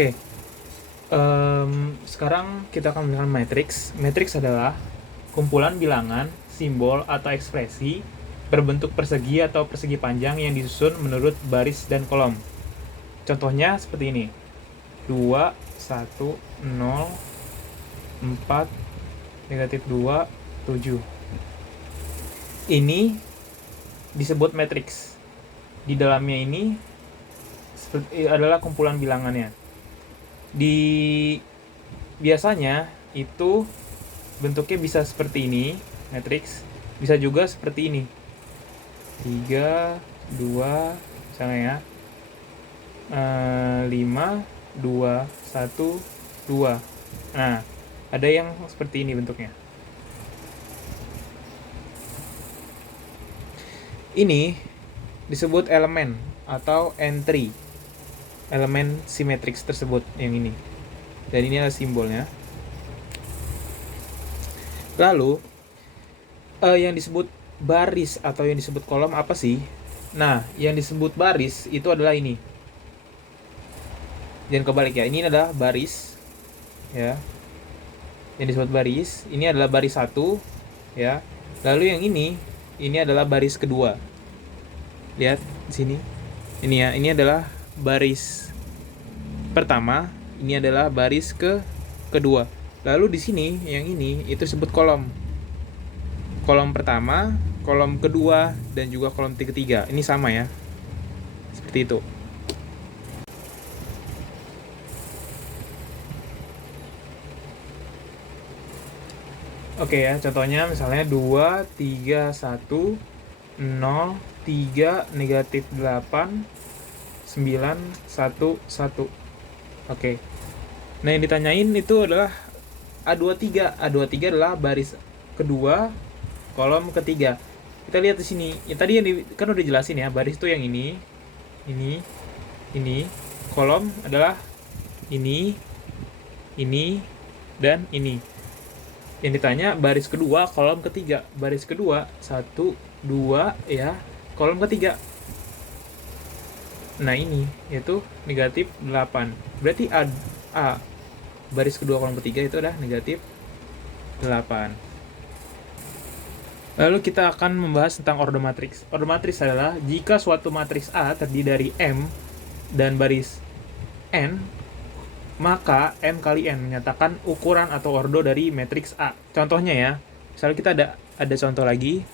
Oke, sekarang kita akan menggunakan matriks. Matriks adalah kumpulan bilangan, simbol, atau ekspresi berbentuk persegi atau persegi panjang yang disusun menurut baris dan kolom. Contohnya seperti ini. 2, 1, 0, 4, negatif 2, 7. Ini disebut matriks. Di dalamnya ini adalah kumpulan bilangannya. Biasanya itu bentuknya bisa seperti ini, matriks, bisa juga seperti ini. 3, 2, misalnya ya. 5, 2, 1, 2. Nah, ada yang seperti ini bentuknya. Ini disebut elemen atau entry. Elemen simetriks tersebut yang ini. Dan ini adalah simbolnya. Lalu yang disebut baris atau yang disebut kolom apa sih? Nah, yang disebut baris itu adalah ini. Jangan kebalik ya. Ini adalah baris, ya. Yang disebut baris, ini adalah baris 1, ya. Lalu yang ini adalah baris kedua. Lihat di sini. Ini ya, ini adalah baris pertama, ini adalah baris kedua. Lalu di sini yang ini itu disebut kolom. Kolom pertama, kolom kedua, dan juga kolom ketiga. Ini sama ya. Seperti itu. Oke ya, contohnya misalnya 2, 3, 1, 0, 3, negatif 8, 9, 1, 1. Oke. Nah, yang ditanyain itu adalah A23. A23 adalah baris kedua, kolom ketiga. Kita lihat di sini. Ya, tadi kan udah jelasin ya, baris itu yang ini, ini. Kolom adalah ini, dan ini. Yang ditanya baris kedua, kolom ketiga. Baris kedua 1, 2 ya, kolom ketiga. Nah, ini yaitu negatif 8. Berarti A baris kedua kolom ketiga itu adalah negatif 8. Lalu kita akan membahas tentang ordo matriks. Ordo matriks adalah jika suatu matriks A terdiri dari M dan baris N, maka M kali N menyatakan ukuran atau ordo dari matriks A. Contohnya ya, misalnya kita ada contoh lagi,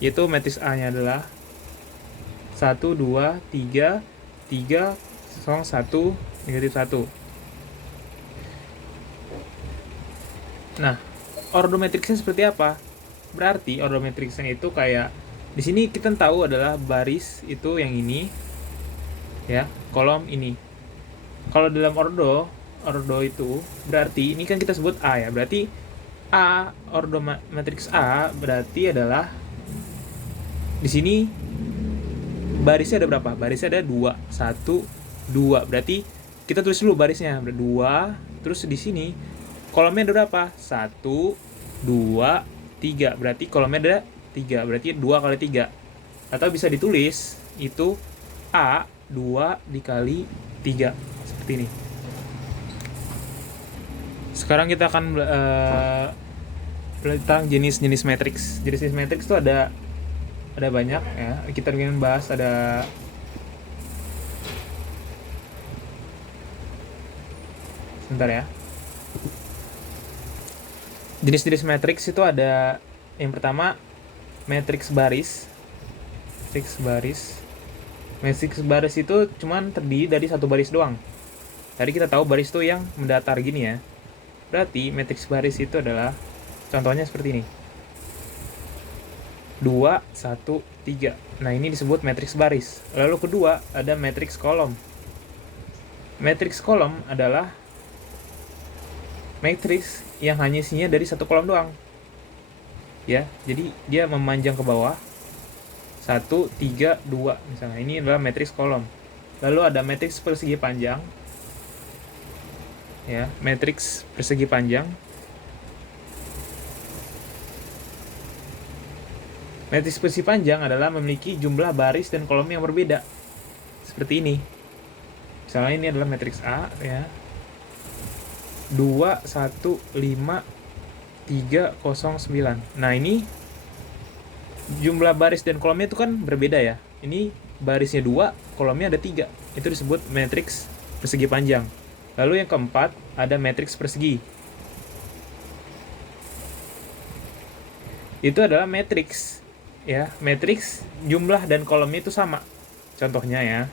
yaitu matriks A-nya adalah 1, 2, 3, 3, 0, 1, negatif 1. Nah, ordo matriksnya seperti apa? Berarti ordo matriksnya itu kayak, di sini kita tahu adalah baris itu yang ini, ya, kolom ini. Kalau dalam ordo itu berarti ini kan kita sebut A ya, berarti A, ordo matriks A berarti adalah di sini barisnya ada berapa? Barisnya ada 2, 1, 2. Berarti kita tulis dulu barisnya, 2. Terus di sini kolomnya ada berapa? 1, 2, 3. Berarti kolomnya ada 3. Berarti 2 kali 3. Atau bisa ditulis itu A 2 dikali 3. Seperti ini. Sekarang kita akan tentang jenis-jenis matriks. Jenis-jenis matriks itu ada banyak ya. Kita ingin bahas ada sebentar ya. Jenis-jenis matriks itu ada yang pertama matriks baris. Matriks baris itu cuman terdiri dari satu baris doang. Tadi kita tahu baris itu yang mendatar gini ya. Berarti matriks baris itu adalah contohnya seperti ini. 2, 1, 3. Nah, ini disebut matriks baris. Lalu kedua ada matriks kolom. Matriks kolom adalah matriks yang hanya isinya dari satu kolom doang. Ya, jadi dia memanjang ke bawah. 1, 3, 2 misalnya. Ini adalah matriks kolom. Lalu ada matriks persegi panjang. Ya, matriks persegi panjang. Matriks persegi panjang adalah memiliki jumlah baris dan kolom yang berbeda. Seperti ini. Misalnya ini adalah matriks A ya. 215,309. Nah, ini jumlah baris dan kolomnya itu kan berbeda ya. Ini barisnya 2, kolomnya ada 3. Itu disebut matriks persegi panjang. Lalu yang keempat ada matriks persegi. Itu adalah matriks ya, matriks jumlah dan kolomnya itu sama. Contohnya ya.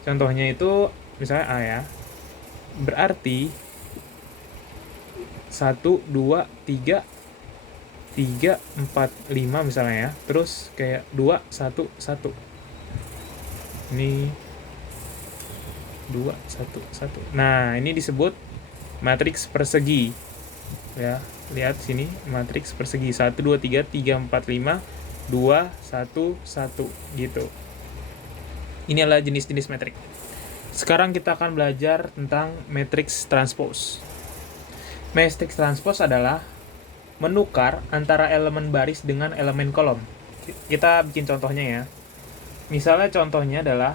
Contohnya itu misalnya A ya. Berarti 1 2 3 3 4 5 misalnya ya. Terus kayak 2 1 1. Ini 2 1 1. Nah, ini disebut matriks persegi. Ya, lihat sini matriks persegi 1 2 3 3 4 5 2 1 1 gitu. Ini adalah jenis-jenis metrik. Sekarang kita akan belajar tentang matriks transpose. Matriks transpose adalah menukar antara elemen baris dengan elemen kolom. Kita bikin contohnya ya. Misalnya contohnya adalah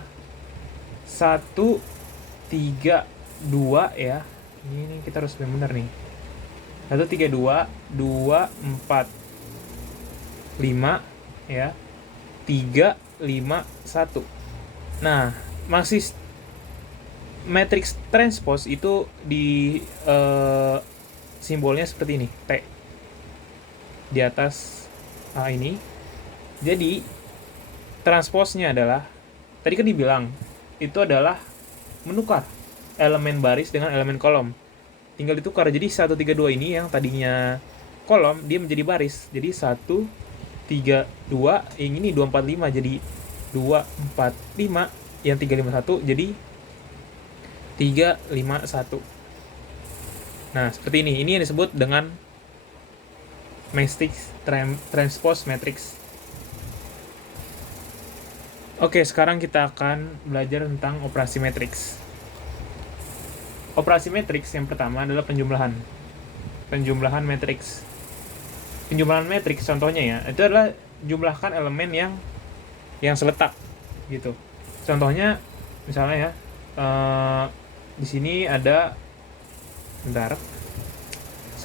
1 3 2 ya. Ini kita harus benar nih. 1 3 2 2 4 5 ya. 3 5 1. Nah, masih matriks transpose itu di simbolnya seperti ini, T di atas A ini. Jadi transposnya adalah, tadi kan dibilang itu adalah menukar elemen baris dengan elemen kolom. Tinggal ditukar. Jadi 1 3 2 ini yang tadinya kolom dia menjadi baris. Jadi 1 3 2, yang ini 2 4 5 jadi 2 4 5, yang 3 5 1 jadi 3 5 1. Nah, seperti ini. Ini yang disebut dengan matrix transpose matrix. Oke, sekarang kita akan belajar tentang operasi matrix. Operasi matrix yang pertama adalah penjumlahan. Penjumlahan matrix. Penjumlahan matrix contohnya ya, itu adalah jumlahkan elemen yang seletak gitu. Contohnya misalnya ya, di sini ada 1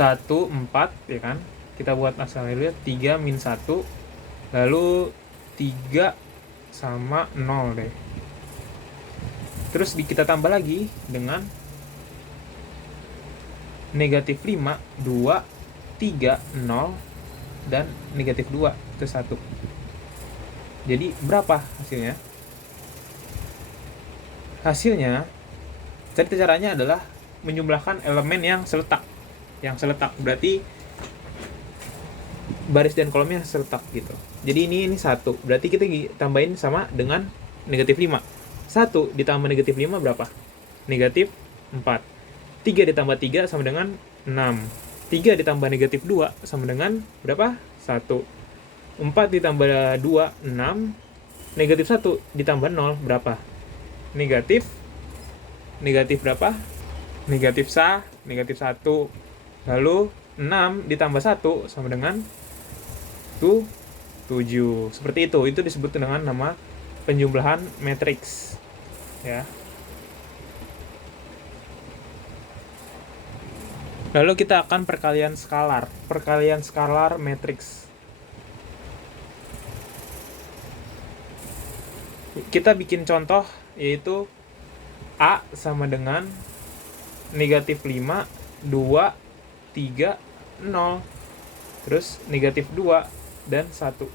4 ya kan. Kita buat asalnya dulu ya, 3 min 1, lalu 3 sama 0 deh. Terus kita tambah lagi dengan negatif 5, 2, 3, 0, dan negatif 2, itu 1. Jadi berapa hasilnya? Hasilnya, tadi caranya adalah menjumlahkan elemen yang seletak. Yang seletak berarti baris dan kolomnya seletak gitu. Jadi ini 1. Berarti kita tambahin sama dengan negatif 5. 1 ditambah negatif 5 berapa? Negatif 4. 3 ditambah 3 sama dengan 6. 3 ditambah negatif 2 sama dengan berapa? 1. 4 ditambah 2, 6. Negatif 1 ditambah 0 berapa? Negatif berapa? Negatif 1. Lalu 6 ditambah 1 sama dengan 7. Seperti itu. Itu disebut dengan nama penjumlahan matriks. Ya. Lalu kita akan perkalian skalar. Perkalian skalar matriks. Kita bikin contoh yaitu A sama dengan negatif 5, 2, 3, 0. Terus negatif 2 dan 1.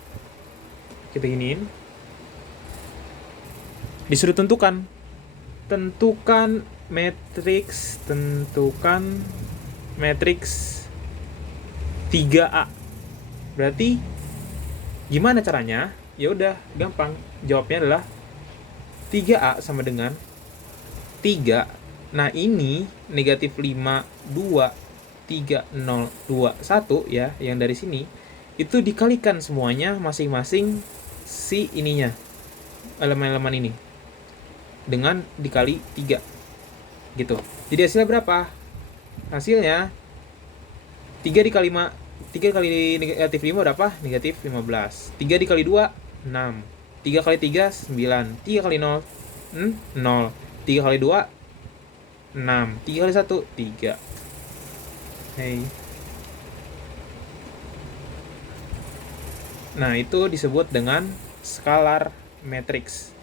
Kita giniin. Disuruh tentukan matriks 3A. Berarti gimana caranya? Ya udah, gampang. Jawabnya adalah 3A sama dengan 3. Nah, ini negatif 5, 2, 3, 0, 2, 1 ya, yang dari sini itu dikalikan semuanya masing-masing si ininya, elemen-elemen ini, dengan dikali 3 gitu. Jadi hasilnya berapa? Hasilnya 3 dikali 5, 3 kali negatif 5 berapa? Negatif 15. 3 dikali 2, 6. 3 kali 3, 9. 3 kali 0, 0. 3 kali 2, 6. 3 kali 1, 3. Hey. Nah, itu disebut dengan scalar matrix.